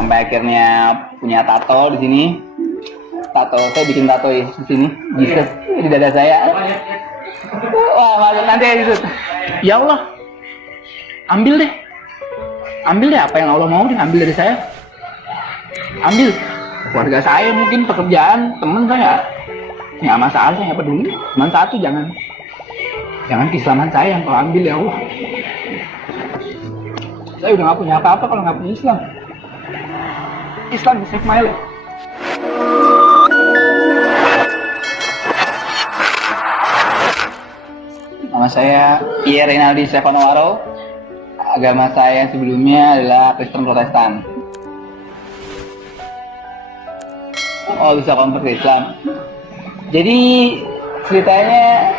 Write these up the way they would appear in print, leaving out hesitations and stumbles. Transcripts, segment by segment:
sampai akhirnya punya tato di sini. Tato, saya bikin tato di sini, Jesus di dada saya. Wah, malu nanti ya Jesus. Ya Allah, ambil deh apa yang Allah mau, ambil dari saya. Ambil keluarga saya, mungkin pekerjaan, teman saya, nggak masalah, saya nggak peduli. Cuman satu, jangan keislaman saya yang kau ambil ya Allah. Saya udah nggak punya apa-apa kalau nggak punya Islam. Islam is save my life. Nama saya Pierre Rinaldi Stefanowaro. Agama saya sebelumnya adalah Kristen Protestan. Oh, bisa convert ke Islam. Jadi ceritanya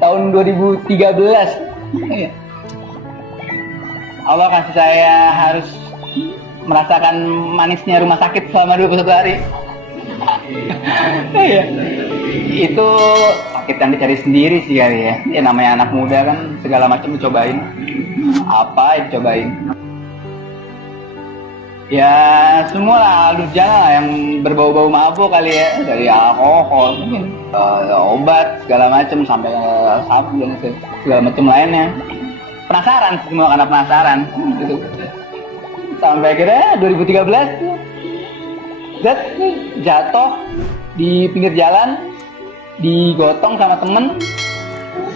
tahun 2013 Allah kasih saya harus merasakan manisnya rumah sakit selama 21 hari. Itu sakit yang dicari sendiri sih kali ya. Ya namanya anak muda kan, segala macam dicobain. Apa dicobain? Ya semua lah, alur jalan lah yang berbau-bau mabuk kali ya. Dari alkohol, mungkin obat, segala macam, sampai sabu dan segala macam lainnya. Penasaran, semua karena penasaran gitu. Sampai akhirnya 2013 jatuh di pinggir jalan, digotong sama temen,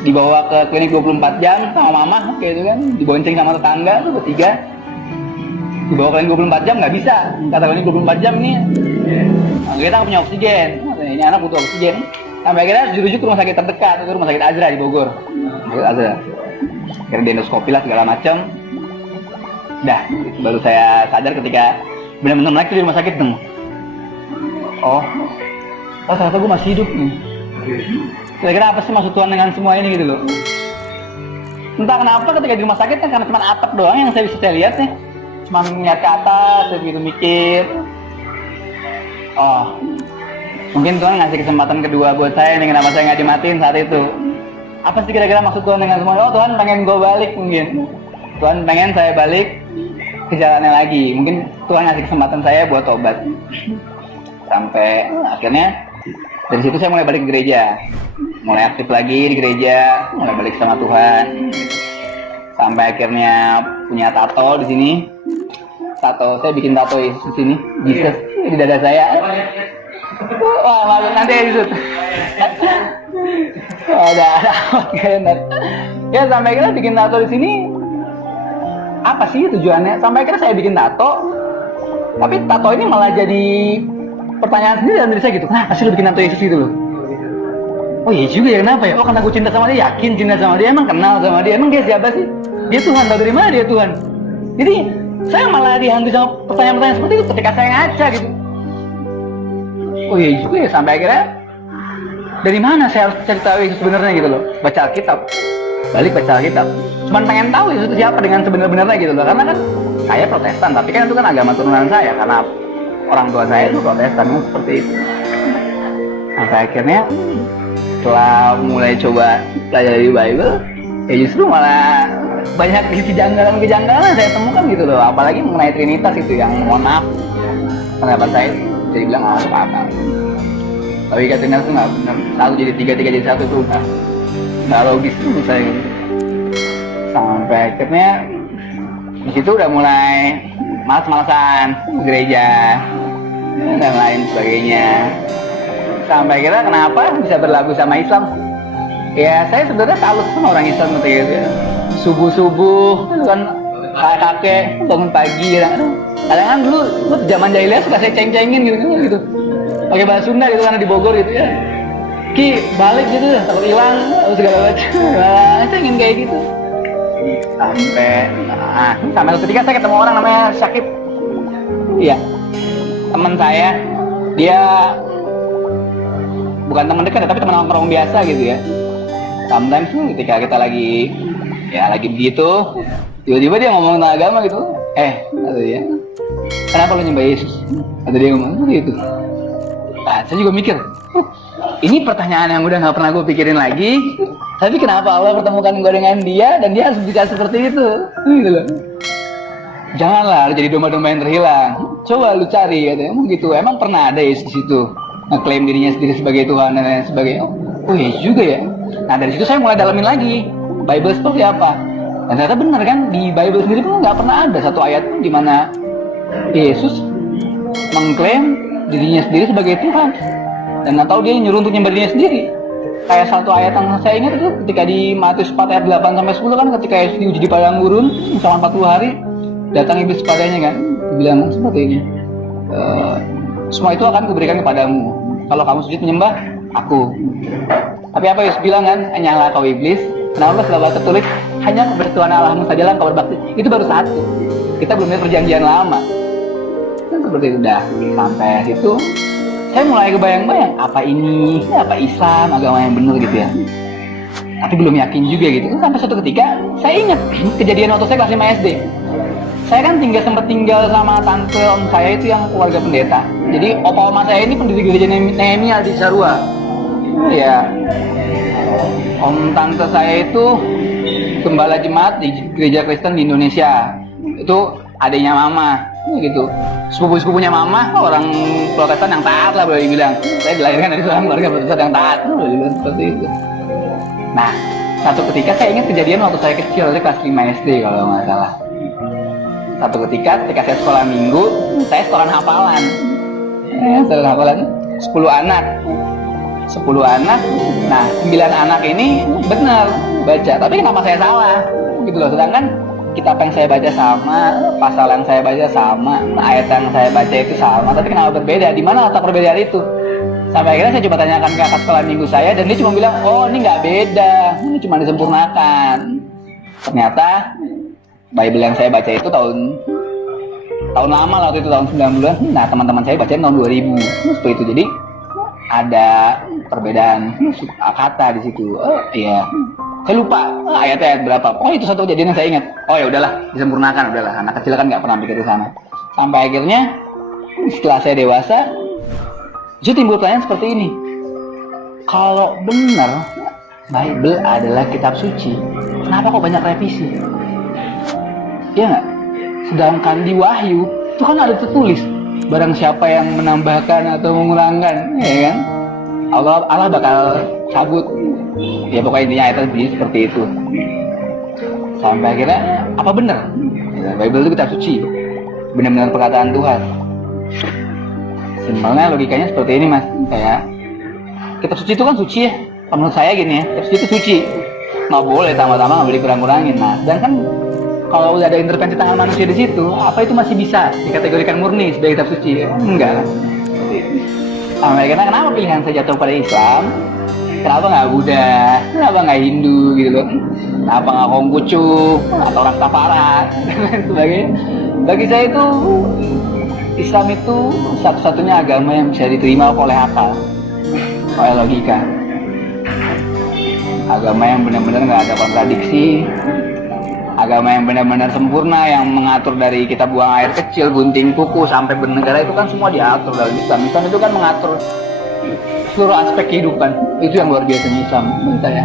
dibawa ke klinik 24 jam sama mama kayak itu kan, dibonceng sama tetangga tuh bertiga, dibawa ke klinik 24 jam nggak bisa, kata klinik 24 jam ini kita punya oksigen, ini anak butuh oksigen. Sampai akhirnya dirujuk ke rumah sakit terdekat, itu rumah sakit Azra di Bogor, Azra. Akhirnya diendoskopi lah segala macam. Dah, baru saya sadar ketika benar-benar melek di rumah sakit tuh. Oh ternyata gue masih hidup nih. Kira-kira apa sih maksud Tuhan dengan semua ini gitu loh. Entah kenapa ketika di rumah sakit kan karena cuma atap doang yang saya bisa lihat nih. Cuma ngeliat ke atas, saya gitu mikir. Oh, mungkin Tuhan ngasih kesempatan kedua buat saya nih, kenapa saya nggak dimatiin saat itu. Apa sih kira-kira maksud Tuhan dengan semua? Oh, Tuhan pengen gue balik mungkin. Tuhan pengen saya balik ke jalannya lagi. Mungkin Tuhan ngasih kesempatan saya buat tobat. Sampai akhirnya dari situ saya mulai balik ke gereja, mulai aktif lagi di gereja, mulai balik sama Tuhan. Sampai akhirnya punya tato di sini. Tato, saya bikin tato di sini, Jesus di dada saya. Wah, malu nanti ya Jesus. Udah kayaknya. Ya sampai akhirnya bikin tato di sini. Apa sih tujuannya? Sampai akhirnya saya bikin tato, tapi tato ini malah jadi pertanyaan sendiri dalam diri saya gitu. Kenapa sih lu bikin tato Yesus gitu loh? Oh iya juga ya, kenapa ya? Oh karena gue cinta sama dia, yakin cinta sama dia, emang kenal sama dia, emang dia siapa sih? Dia Tuhan, tahu dari mana dia Tuhan? Jadi saya malah dihantui sama pertanyaan-pertanyaan seperti itu ketika saya ngaca gitu. Oh iya juga ya, sampai akhirnya dari mana saya harus cari tahu Yesus sebenarnya gitu loh? Baca Alkitab, balik baca Alkitab. Cuman pengen tahu Yesus itu siapa dengan sebenar-benarnya gitu loh. Karena kan saya Protestan, tapi kan itu kan agama turunan saya karena orang tua saya itu Protestan kan, seperti itu. Sampai akhirnya setelah mulai coba pelajari Bible, ya justru malah banyak kejanggalan-kejanggalan saya temukan gitu loh. Apalagi mengenai Trinitas itu yang mohon maaf, pendapat saya jadi bilang nggak masuk akal. Tapi Trinitas itu nggak benar. Satu jadi tiga, tiga jadi satu itu nggak logis tuh saya. Sampai akhirnya di situ udah mulai malas-malasan gereja dan lain sebagainya. Sampai akhirnya kenapa bisa berlabuh sama Islam? Ya saya sebenarnya salut sama orang Islam gitu ya. Subuh-subuh itu kan kakek bangun pagi kadang kan dulu zaman jahiliyah suka saya ceng-cengin gitu pakai bahasa Sunda gitu karena di Bogor gitu ya. Ki balik gitu takut hilang segala macam. Saya ingin kayak gitu. Sampai ketika saya ketemu orang namanya Syakib. Iya, teman saya, dia bukan teman dekat tapi teman nongkrong biasa gitu ya. Sometimes ketika kita lagi begitu, tiba-tiba dia ngomong tentang agama gitu. Kata dia, kenapa lu nyembah Yesus? Kata dia ngomong gitu. Saya juga mikir, ini pertanyaan yang udah nggak pernah gue pikirin lagi. Tapi kenapa Allah pertemukan gue dengan dia dan dia harus bicara seperti itu, gitu loh. janganlah lu jadi domba-domba yang terhilang. Coba lu cari, katanya. Emang gitu, emang pernah ada Yesus di situ ngeklaim dirinya sendiri sebagai Tuhan dan lain sebagainya. Oh iya juga ya. Nah dari situ saya mulai dalamin lagi Bible seperti apa. Dan ternyata benar kan, di Bible sendiri pun nggak pernah ada satu ayat pun di mana Yesus mengklaim dirinya sendiri sebagai Tuhan, dan atau dia nyuruh untuk nyembah dirinya sendiri. Kayak satu ayat yang saya ingat itu ketika di Matius 4 ayat 8 sampai 10 kan, ketika Yesus diuji di padang gurun selama 40 hari, datang iblis padanya kan, dibilang seperti ini, semua itu akan kuberikan kepadamu kalau kamu sujud menyembah aku. Tapi apa Yesus bilang kan, hanyalah kau iblis, kenapa selalu tertulis hanya kepada Tuhan Allahmu sajalah kau berbakti. Itu baru satu, kita belum lihat perjanjian lama. Dan seperti itu dah, sampai situ saya mulai kebayang-bayang, apa ini, apa Islam, agama yang benar gitu ya. Tapi belum yakin juga gitu. Sampai suatu ketika saya ingat kejadian waktu saya kelas 5 SD. Saya kan sempat tinggal sama tante om saya itu yang keluarga pendeta. Jadi opa oma saya ini pendiri gereja Nehemia di Cisarua. Ya, om tante saya itu gembala jemaat di gereja Kristen di Indonesia. Itu adiknya mama gitu. Sepupu-sepupunya mama orang Protestan yang taat lah boleh dibilang. Saya dilahirkan dari seorang keluarga Protestan yang taat, boleh dibilang seperti itu. Nah, satu ketika saya ingat kejadian waktu saya kecil, saya kelas 5 SD kalau nggak salah. Satu ketika saya sekolah minggu, saya setoran hafalan. Setoran hafalan 10 anak. 10 anak. Nah, 9 anak ini benar baca, tapi kenapa saya salah? Gitu loh. Sedangkan kitab yang saya baca sama, pasal yang saya baca sama, ayat yang saya baca itu sama, tapi kenapa berbeda? Di mana letak perbedaan itu? Sampai akhirnya saya coba tanyakan ke kakak sekolah minggu saya, dan dia cuma bilang, oh ini nggak beda, ini cuma disempurnakan. Ternyata Bible yang saya baca itu tahun lama lah, waktu itu tahun 90-an. Nah teman-teman saya baca tahun 2000 seperti itu. Jadi ada perbedaan kata di situ. Oh iya, saya lupa ayat-ayat berapa. Oh itu satu kejadian yang saya ingat. Oh ya udahlah, disempurnakan, udahlah. Anak kecil kan nggak pernah pikir ke sana. Sampai akhirnya setelah saya dewasa, itu timbul pertanyaan seperti ini. Kalau benar Bible adalah kitab suci, kenapa kok banyak revisi? Iya nggak? Sedangkan di Wahyu itu kan ada tertulis, barang siapa yang menambahkan atau mengurangkan, ya kan? Allah bakal cabut. Ya pokoknya intinya ayatnya seperti itu. Sampai akhirnya apa benar? Ya, Bible itu kitab suci, benar-benar perkataan Tuhan. Simpelnya logikanya seperti ini mas, kayak kitab suci itu kan suci ya. Menurut saya gini ya, kitab suci itu suci, nggak boleh tambah-tambah, nggak boleh kurang-kurangin. Nah, sedangkan kalau udah ada intervensi tangan manusia di situ, apa itu masih bisa dikategorikan murni sebagai kitab suci? Enggak. Sampai akhirnya kenapa pilihan saya jatuh pada Islam? Kenapa nggak Buddha? Kenapa nggak Hindu gitu loh? Kenapa nggak Konghucu atau Rastafari dan lain sebagainya? Bagi saya itu Islam itu satu-satunya agama yang bisa diterima oleh akal, oleh logika. Agama yang benar-benar nggak ada kontradiksi, agama yang benar-benar sempurna, yang mengatur dari kita buang air kecil, gunting kuku sampai bernegara itu kan semua diatur dalam Islam. Islam itu kan mengatur seluruh aspek kehidupan. Itu yang luar biasa Islam menurut saya.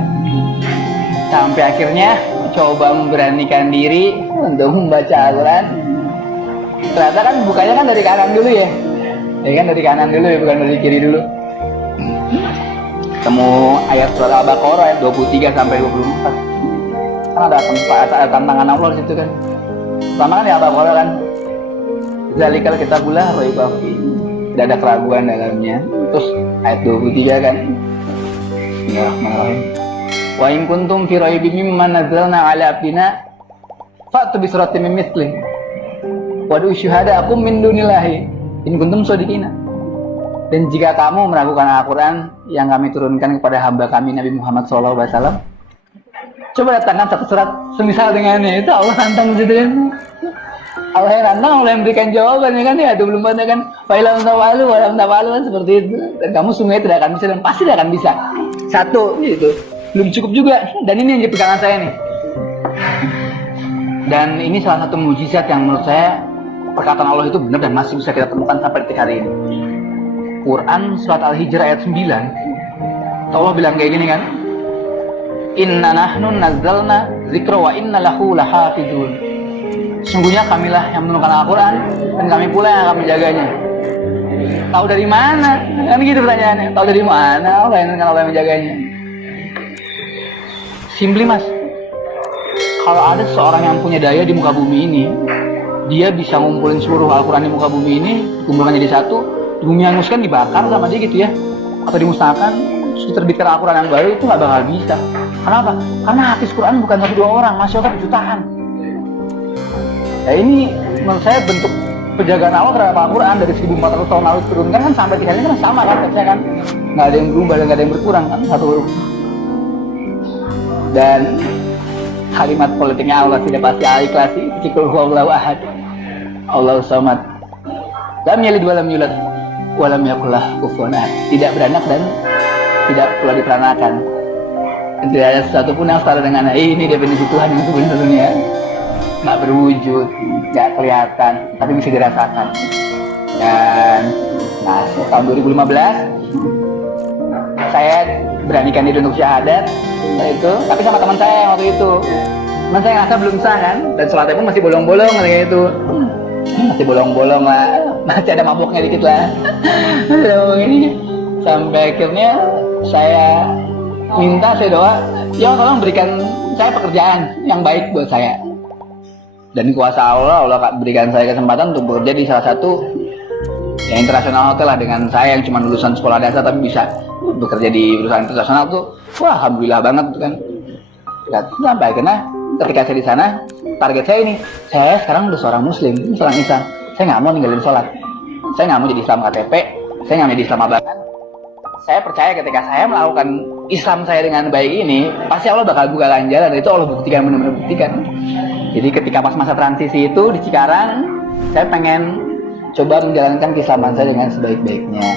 Sampai akhirnya coba memberanikan diri untuk membaca Al-Quran. Ternyata kan bukanya kan dari kanan dulu ya. Ya kan dari kanan dulu ya, bukan dari kiri dulu. Ketemu ayat surat Al-Baqarah ayat 23 sampai 24. Kan ada tantangan Allah di situ kan. Pertama kan di Al-Baqarah kan, zalikal kitabullah raiba fihi, tidak ada keraguan dalamnya. Terus ayat 23 kan, Bismillahirrahmanirrahim. Wa in kuntum fi raibin mimma nazzalna ala abdina fa'tu bi suratin min mithlihi wadu syuhada'akum min dunillahi in kuntum shadiqina. Dan jika kamu meragukan Al-Quran yang kami turunkan kepada hamba kami Nabi Muhammad SAW, coba datangkan satu surat semisal dengannya. Itu Allah tantang gitu kan. Allah yang tantang, Allah yang berikan jawaban ya kan. Ya 24 ya kan, fa'ilam tawalu walam tawalu kan, seperti itu. Dan kamu sungguhnya tidak akan bisa dan pasti tidak akan bisa. Satu gitu, belum cukup juga. Dan ini yang jadi pegangan saya nih. Dan ini salah satu mujizat yang menurut saya perkataan Allah itu benar dan masih bisa kita temukan sampai detik hari ini. Quran surat Al-Hijr ayat 9, Allah bilang kayak gini kan, inna nahnu nazzalna zikra wa inna lahu lahafizun. Sungguhnya kamilah yang menurunkan Al-Quran dan kami pula yang akan menjaganya. Tahu dari mana? Kan gitu pertanyaannya. Tahu dari mana Allah yang menjaganya? Simply mas, kalau ada seseorang yang punya daya di muka bumi ini, dia bisa ngumpulin seluruh Al-Quran di muka bumi ini, dikumpulkan jadi satu, bumi hanguskan, dibakar sama dia gitu ya, atau dimusnahkan, terus diterbitkan Al-Quran yang baru, itu nggak bakal bisa. Kenapa? Karena hafiz Quran bukan 1-2 orang, masyarakat jutaan. Ya ini menurut saya bentuk penjagaan Allah terhadap Al-Quran dari 1400 tahun lalu turunkan kan sampai kisah ini kan sama kan, teksnya kan, nggak ada yang berubah dan nggak ada yang berkurang kan, satu huruf. Dan kalimat politiknya Allah tidak pasti al-ikhlasi, qul huwallahu ahad, Allahu samad, lam yalid walam yulad walam yakul lahu kufuwan ahad. Tidak beranak dan tidak pula diperanakan. Tidak ada sesuatu pun yang setara dengan ini definisi Tuhan yang sebenarnya. Nggak berwujud, nggak kelihatan, tapi bisa dirasakan. Dan nah, tahun 2015 saya beranikan diri untuk syahadat itu, tapi sama teman saya waktu itu. Teman saya ngerasa belum sah kan, dan sholatnya pun masih bolong-bolong kayak itu. Masih bolong-bolong lah, masih ada mabuknya dikit lah. Ini sampai akhirnya saya minta, saya doa, ya tolong berikan saya pekerjaan yang baik buat saya. Dan kuasa Allah berikan saya kesempatan untuk bekerja di salah satu yang internasional hotel lah, dengan saya yang cuma lulusan sekolah dasar tapi bisa bekerja di perusahaan internasional tuh, wah alhamdulillah banget kan. Sampai akhirnya ketika saya di sana, target saya ini, saya sekarang udah seorang muslim, seorang Islam, saya nggak mau ninggalin sholat, saya nggak mau jadi Islam KTP, saya nggak mau jadi Islam abangan. Saya percaya ketika saya melakukan Islam saya dengan baik ini, pasti Allah bakal bukakan jalan. Itu Allah buktikan, benar-benar buktikan. Jadi ketika pas masa transisi itu di Cikarang, saya pengen coba menjalankan keislaman saya dengan sebaik-baiknya,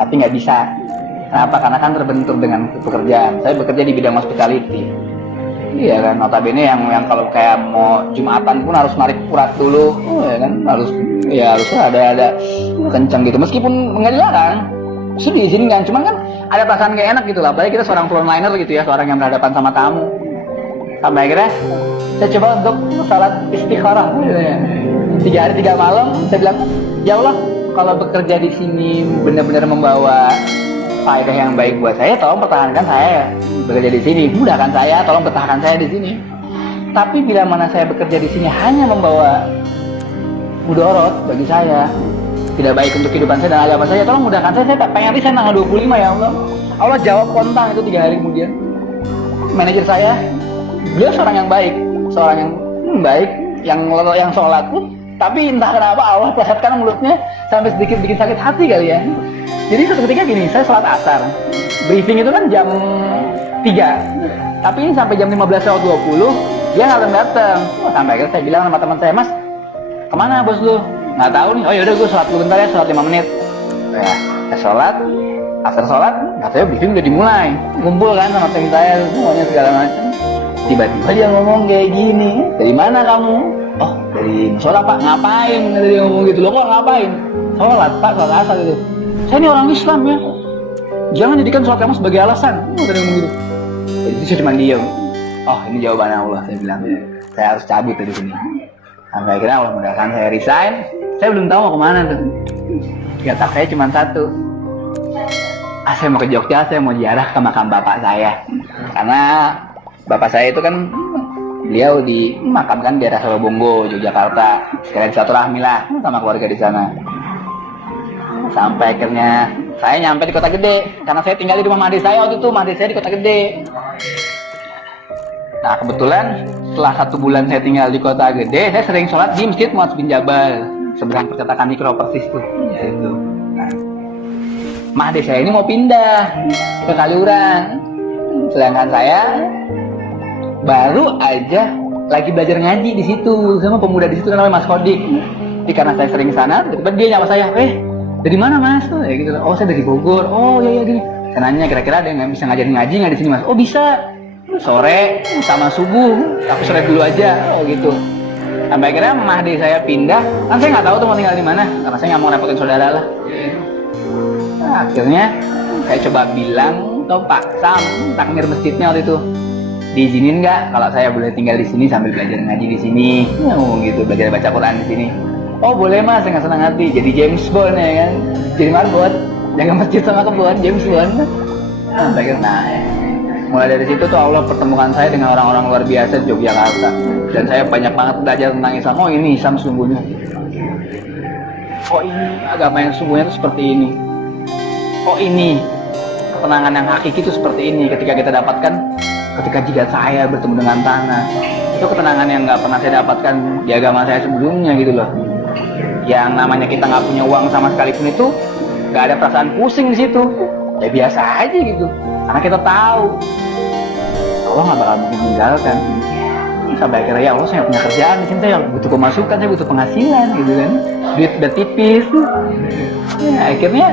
tapi nggak bisa. Kenapa? Karena kan terbentur dengan pekerjaan. Saya bekerja di bidang hospitality. Iya kan, notabene yang kalau kayak mau Jumatan pun harus narik urat dulu, ya kan, harus ada kencang gitu. Meskipun nggak dilarang, itu diizinkan. Cuman kan ada perasaan gak enak gitu lah. Apalagi kita seorang frontliner gitu ya, seorang yang berhadapan sama tamu. Sampai akhirnya saya coba untuk salat istikharah. 3 hari 3 malam saya bilang, ya Allah, kalau bekerja di sini benar-benar membawa faedah yang baik buat saya, tolong pertahankan saya bekerja di sini, mudahkan saya, tolong pertahankan saya di sini. Tapi bila mana saya bekerja di sini hanya membawa mudorot bagi saya, tidak baik untuk kehidupan saya dan agama saya, tolong mudahkan saya tak pengen resign tanggal 25 ya Allah. Allah jawab kontan itu 3 hari kemudian. Manajer saya, dia seorang yang baik, seorang yang baik, yang sholat pun, tapi entah kenapa Allah plesetkan mulutnya sampai sedikit bikin sakit hati kali ya. Jadi suatu ketika gini, saya sholat asar, briefing itu kan jam 3, tapi ini sampai jam 15.20 dia nggak datang. Sampai akhirnya saya bilang sama teman saya, Mas, kemana bos lu? Nggak tahu nih. Oh yaudah, gue sholat dulu bentar ya, sholat 5 menit. Ya, saya sholat, asar sholat, katanya briefing udah dimulai, ngumpul kan sama tim saya, semuanya segala macam. Tiba-tiba dia ngomong kayak gini, dari mana kamu? Oh, dari sholat pak. Ngapain? Dia ngomong gitu. Loh kok ngapain? Sholat pak, sholat asar gitu. Saya ini orang Islam ya, jangan jadikan sholat kamu sebagai alasan. Tadi ngomong gitu. Jadi saya cuma diam. Oh, ini jawaban Allah, saya bilang. Saya harus cabut dari sini. Sampai akhirnya Allah mudahkan saya resign. Saya belum tahu mau kemana tuh. Kata saya cuma satu. Saya mau ke Jogja, saya mau ziarah ke makam bapak saya. Karena bapak saya itu kan beliau dimakamkan di daerah Sawabongo, Yogyakarta. Sekalian silaturahmi lah sama keluarga di sana. Sampai akhirnya saya nyampe di Kota Gede, karena saya tinggal di rumah Mahdi saya waktu itu. Mahdi saya di Kota Gede. Nah kebetulan setelah 1 bulan saya tinggal di Kota Gede, saya sering sholat di Masjid Muadz bin Jabal, seberang percetakan mikro persis tuh. Yaitu. Nah, Mahdi saya ini mau pindah ke Kaliurang, sedangkan saya baru aja lagi belajar ngaji di situ sama pemuda di situ namanya Mas Kodik. Jadi karena saya sering sana, tiba-tiba dia nyapa saya, dari mana Mas? Ya gitu. Oh saya dari Bogor. Oh iya gini. Saya nanya kira-kira ada yang bisa ngajarin ngaji nggak di sini Mas? Oh bisa. Sore sama subuh. Tapi sore dulu aja. Oh gitu. Sampai akhirnya Mahdi saya pindah. Kan saya nggak tahu tuh mau tinggal di mana. Karena saya nggak mau repotin saudara lah. Nah, akhirnya saya coba bilang ke Pak Sam, takmir masjidnya waktu itu. diizinin nggak kalau saya boleh tinggal di sini sambil belajar ngaji di sini, gitu, belajar baca Quran di sini. Oh boleh mas, dengan senang hati. Jadi James Bond ya kan, jadi marbot, jaga masjid sama kebun, James Bond. Nah, mulai dari situ tuh Allah pertemukan saya dengan orang-orang luar biasa di Yogyakarta, dan saya banyak banget belajar tentang Islam. Oh ini Islam sesungguhnya. Oh ini agama yang sesungguhnya itu seperti ini. Oh ini ketenangan yang hakiki itu seperti ini ketika kita dapatkan ketika jidat saya bertemu dengan tanah. Itu ketenangan yang nggak pernah saya dapatkan di agama saya sebelumnya gitu loh. Yang namanya kita nggak punya uang sama sekalipun itu nggak ada perasaan pusing di situ. Ya biasa aja gitu. Karena kita tahu Allah nggak bakal mungkin meninggalkan. Sampai akhirnya ya Allah, saya punya kerjaan di sini, saya butuh pemasukan, saya butuh penghasilan gitu kan. Duit udah tipis. Ya, akhirnya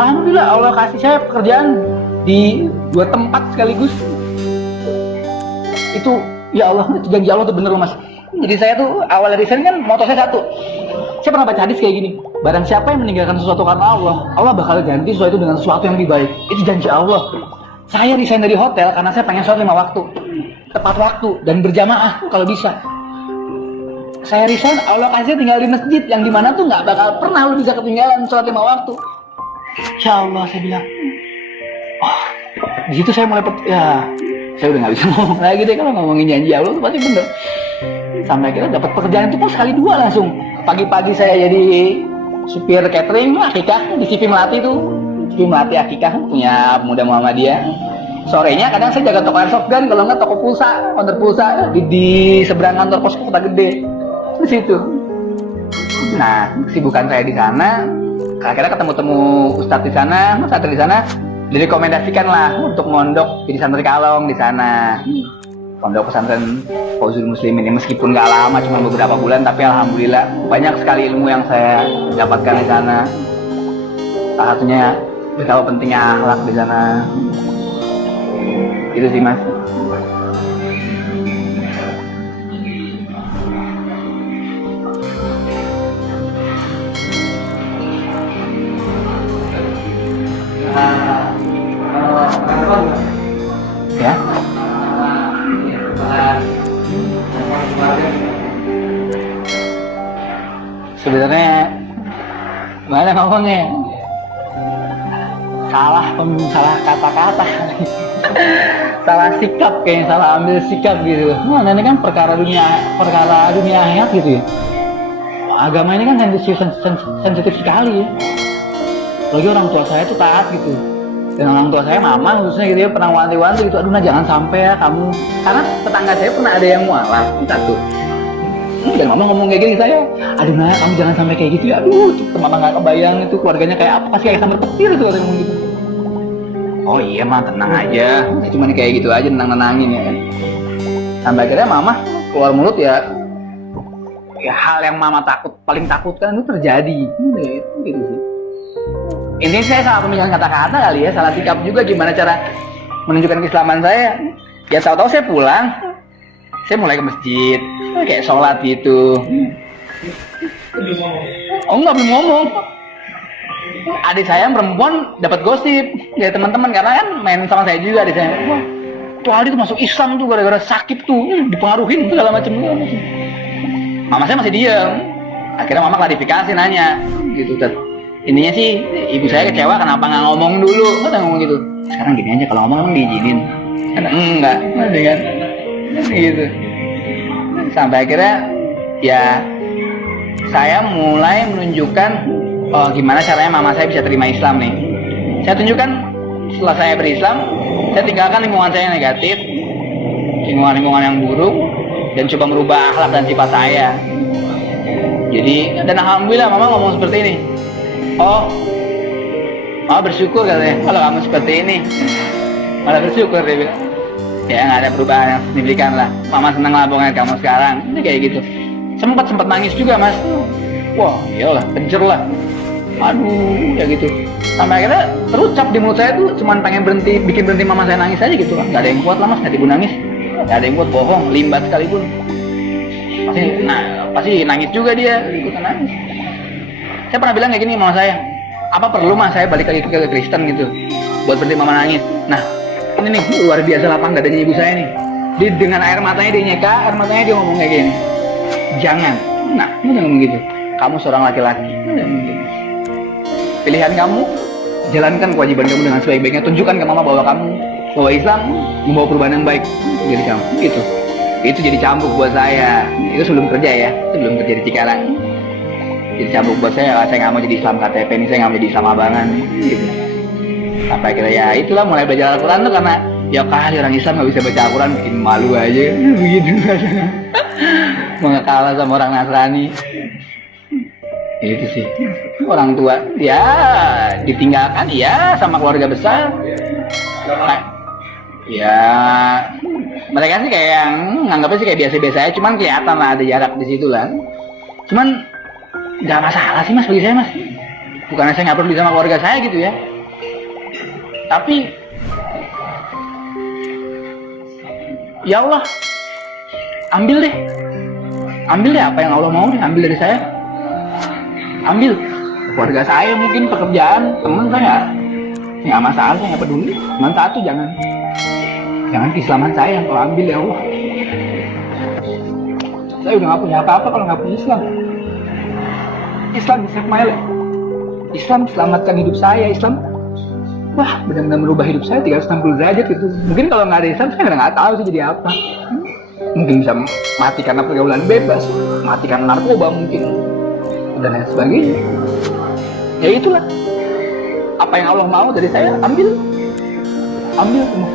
alhamdulillah Allah kasih saya pekerjaan di 2 tempat sekaligus. Itu ya Allah, itu janji Allah tuh bener loh mas. Jadi saya tuh awal resign kan moto saya satu. Saya pernah baca hadis kayak gini, barang siapa yang meninggalkan sesuatu karena Allah, Allah bakal ganti sesuatu dengan sesuatu yang lebih baik. Itu janji Allah. Saya resign dari hotel karena saya pengen sholat 5 waktu, tepat waktu dan berjamaah kalau bisa. Saya resign, Allah kasih tinggal di masjid yang dimana tuh nggak bakal pernah lu bisa ketinggalan sholat 5 waktu. Ya Allah, saya bilang, oh, di situ saya mulai ya, saya udah nggak bisa ngomong lagi deh kalau ngomongin janji Allah itu pasti bener. Sampai akhirnya dapat pekerjaan itu pun sekali 2 langsung. Pagi-pagi saya jadi supir catering akikah di CV Melati tuh. CV Melati akikah punya Pemuda Muhammadiyah. Sorenya kadang saya jaga toko airsoft gun, kalau nggak toko pulsa, counter pulsa di seberang kantor pos Kota Gede di situ. Nah, kesibukan saya di sana, akhirnya ketemu ustadz di sana, ustadz di sana, direkomendasikan lah untuk mondok jadi santri Kalong di sana. Pondok pesantren Fauzul Muslimin ini meskipun nggak lama, cuma beberapa bulan, tapi alhamdulillah banyak sekali ilmu yang saya dapatkan di sana. Salah satunya betapa pentingnya akhlak di sana. Itu sih mas. Ya. Sebenarnya mana ngomongnya salah kata-kata salah sikap, kayaknya salah ambil sikap gitu. Nah ini kan perkara dunia akhirat gitu ya. Agama ini kan sensitif sekali ya. Lagi orang tua saya tuh taat gitu, dan orang tua saya mama khususnya gitu ya pernah wanti-wanti gitu, aduh nah jangan sampai ya kamu, karena tetangga saya pernah ada yang mualaf satu. Dan mama ngomong kayak gini saya, aduh nah kamu jangan sampai kayak gitu ya, aduh mama nggak kebayang itu keluarganya kayak apa, pasti kayak sambar petir tuh ada ngomong gitu. Oh iya mah tenang aja, cuma kayak gitu aja, nenangin ya kan. Sampai akhirnya mama keluar mulut ya hal yang mama paling takutkan itu terjadi, gitu sih. Intinya saya salah pemilihan kata-kata kali ya, salah sikap juga gimana cara menunjukkan keislaman saya. Ya tahu-tahu saya pulang, saya mulai ke masjid, kayak sholat gitu. Oh nggak belum ngomong. Adik saya yang perempuan dapat gosip dari teman-teman karena kan main sama saya juga adik saya. Wah, tuh Aldi tuh masuk Islam tuh gara-gara sakit tuh, dipengaruhin segala macam. Mama saya masih diam. Akhirnya mama klarifikasi nanya, gitu kan. Intinya sih ibu saya kecewa kenapa nggak ngomong dulu, kata ngomong gitu. Sekarang gini aja, kalau ngomong emang diizinin? Karena enggak, kan? Gitu. Sampai akhirnya ya saya mulai menunjukkan gimana caranya mama saya bisa terima Islam nih. Saya tunjukkan setelah saya berislam, saya tinggalkan lingkungan saya yang negatif, lingkungan yang buruk, dan coba merubah akhlak dan sifat saya. Jadi dan alhamdulillah mama ngomong seperti ini. Oh, mama bersyukur katanya kalau kamu seperti ini. Malah bersyukur dia bilang. Ya nggak ada perubahan yang signifikan lah. Mama senang lah pokoknya kamu sekarang. Ini kayak gitu. Sempat nangis juga mas. Wah iyalah, kejer lah. Aduh ya gitu. Sampai akhirnya terucap di mulut saya tuh cuman pengen bikin berhenti mama saya nangis aja gitu lah. Nggak ada yang kuat lah mas, nggak ibu nangis. Nggak ada yang kuat bohong, limbat sekalipun. Pasti nangis juga dia, ikutan nangis. Saya pernah bilang kayak gini mama saya, apa perlu mas saya balik lagi ke Kristen gitu buat berhenti mama nangis. Nah ini nih luar biasa lapang dadanya ibu saya nih. Dengan air matanya dia nyeka, air matanya dia ngomong kayak gini, jangan, nah lu jangan begitu, kamu seorang laki-laki, jangan begitu. Pilihan kamu, jalankan kewajiban kamu dengan sebaik-baiknya, tunjukkan ke mama bahwa Islam membawa perubahan yang baik. Jadi kamu itu jadi cambuk buat saya. Itu sebelum kerja ya, sebelum kerja di Cikarang. Jadi cambuk buat saya nggak mau jadi Islam KTP ini, saya nggak mau jadi Islam abangan gitu. Sampai akhirnya ya itulah mulai belajar Al-Quran tuh karena ya kali orang Islam nggak bisa baca Al-Quran, bikin malu aja begitu. Mau kalah sama orang Nasrani. Itu sih orang tua ya ditinggalkan ya sama keluarga besar. Ya mereka sih kayak yang nganggapnya sih kayak biasa-biasa aja, cuman kelihatan lah ada jarak di situ lah. Cuman nggak masalah sih mas bagi saya mas, bukannya saya nggak peduli sama keluarga saya gitu ya, tapi ya Allah ambil deh apa yang Allah mau deh, ambil dari saya, ambil keluarga saya, mungkin pekerjaan teman saya nggak masalah, saya nggak peduli, cuman satu jangan keislaman saya yang kau ambil ya Allah. Saya udah nggak punya apa-apa kalau nggak punya Islam. Islam save my life. Islam selamatkan hidup saya. Islam wah benar-benar merubah hidup saya 360 derajat gitu. Mungkin kalau nggak ada Islam saya nggak tahu sih jadi apa. Mungkin bisa mati karena pergaulan bebas, mati karena narkoba mungkin, dan lain sebagainya. Ya itulah apa yang Allah mau dari saya, ambil semua.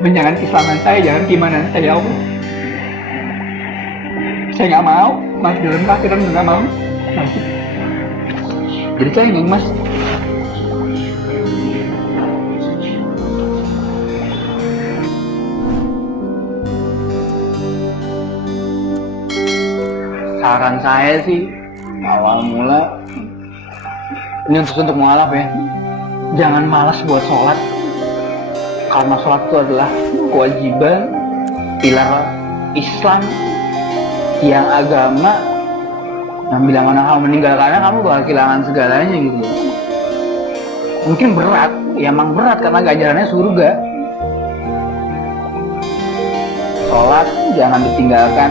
Jangan keislaman saya, jangan keimanan saya ya Allah. Saya nggak mau masuk dalam kafiran, nggak mau. Jadi saya ingin mas saran saya sih awal mula ini untuk mualaf ya, jangan malas buat sholat, karena sholat itu adalah kewajiban pilar Islam yang agama yang bila mana kamu meninggalkannya kamu bakal kehilangan segalanya gitu. Mungkin berat, ya emang berat karena ganjarannya surga. Sholat jangan ditinggalkan.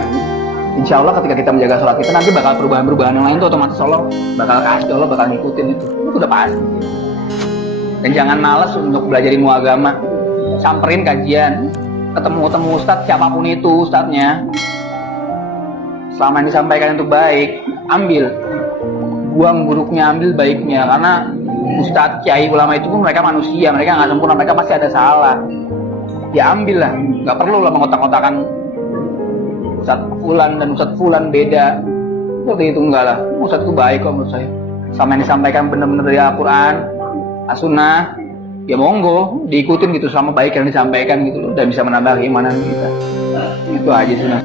Insya Allah ketika kita menjaga sholat kita nanti bakal perubahan-perubahan yang lain tuh otomatis Allah bakal kasih, Allah bakal ngikutin itu udah pasti. Dan jangan malas untuk belajar ilmu agama, samperin kajian, ketemu ustadz siapapun itu ustadznya, selama yang disampaikan itu baik, ambil, buang buruknya, ambil baiknya. Karena ustadz, kiai, ulama itu pun mereka manusia, mereka nggak sempurna, mereka pasti ada salah. Ya ambil lah, nggak perlu lah mengotak-otakan ustadz fulan dan ustadz fulan beda. Seperti itu enggak lah, ustadz itu baik kok menurut saya. Sama yang disampaikan benar-benar dari Al-Quran, As-Sunnah, ya monggo diikutin gitu, sama baik yang disampaikan gitu loh, dan bisa menambah keimanan kita. Itu aja sih mas.